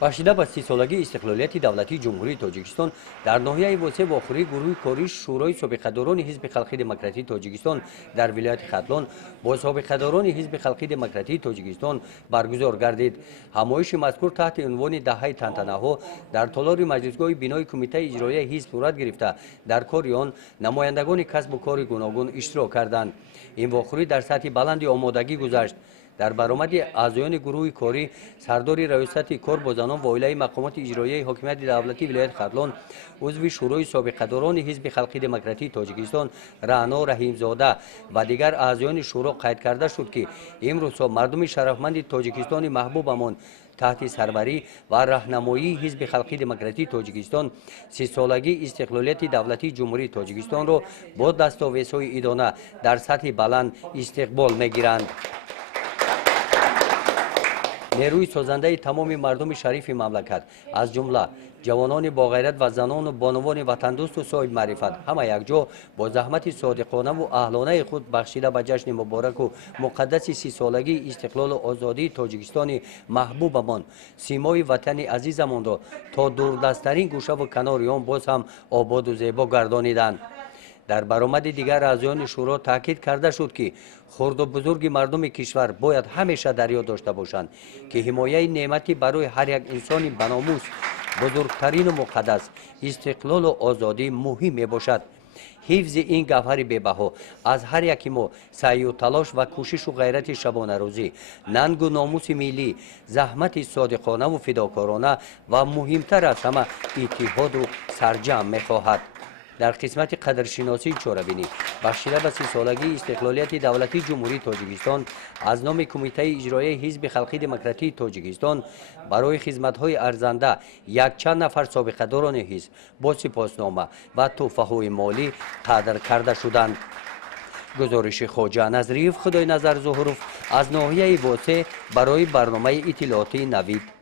бахшида ба 30-солагии истиқлолияти давлатии ҷумҳурии тоҷикистон дар ноҳияи восеъ вохӯрии гурӯҳи кории шӯрои собиқадорони ҳизби халқии демократии тоҷикистон дар вилояти хатлон бо собиқадорони ҳизби халқии демократии тоҷикистон баргузор гардид. ҳамоиши мазкур таҳти унвони даҳаи тантанаҳо дар толори маҷлисгоҳи бинои кумитаи иҷроияи ҳизб сурат гирифта, дар кори он намояндагони касбу кори гуногун иштирок карданд. ин вохӯрӣ дар сатҳи баланди омодагӣ гузашт. дар баромади аъзоёни гурӯҳи корӣ сардори раёсати кор бо занон ва оилаи мақомоти иҷроияи ҳокимияти давлатии вилояти хатлон узви шӯрои собиқадорони ҳизби халқии демократии тоҷикистон раъно раҳимзода ва дигар аъзоёни шӯро қайд карда шуд ки имрӯзҳо мардуми шарафманди тоҷикистони маҳбубамон таҳти сарварӣ ва раҳнамоии ҳизби халқии демократии тоҷикистон 30-солагии истиқлолияти давлатии ҷумҳурии тоҷикистонро бо дастовезҳои идона дар сатҳи баланд истиқбол мегиранд. нерӯи созандаи тамоми мардуми шарифи мамлакат аз ҷумла ҷавонони боғайрат ва занону бонувони ватандӯсту соҳиб маърифат ҳама якҷо бо заҳмати содиқонаву аҳлонаи худ бахшида ба ҷашни мубораку муқаддаси 30-солагии истиқлолу озодии тоҷикистони маҳбубамон симои ватани азизамонро то дурдасттарин гӯшаву канори он боз ҳам ободу зебо гардониданд. дар баромади дигар аъзоёни шӯро таъкид карда шуд ки хурду бузурги мардуми кишвар бояд ҳамеша дар ёд дошта бошанд ки ҳимояи неъмати барои ҳар як инсони баномус бузургтарину муқаддас истиқлолу озодӣ муҳим мебошад. ҳифзи ин гавҳари бебаҳо аз ҳар яки мо саъю талош ва кӯшишу ғайрати шабонарӯзӣ, нангу номуси миллӣ, заҳмати содиқонаву фидокорона ва муҳимтар аз ҳама иттиҳоду сарҷамъ мехоҳад. дар қисмати қадршиносии чорабинӣ бахшида ба 30-солагии истиқлолияти давлатии ҷумҳурии тоҷикистон аз номи кумитаи иҷроияи ҳизби халқии демократии тоҷикистон барои хизматҳои арзанда якчанд нафар собиқадорони ҳизб бо сипоснома ва тӯҳфаҳои молӣ қадр карда шуданд. гузориши хоҷа назриев, худойназар зуҳуров аз ноҳияи восеъ барои барномаи иттилооти навид.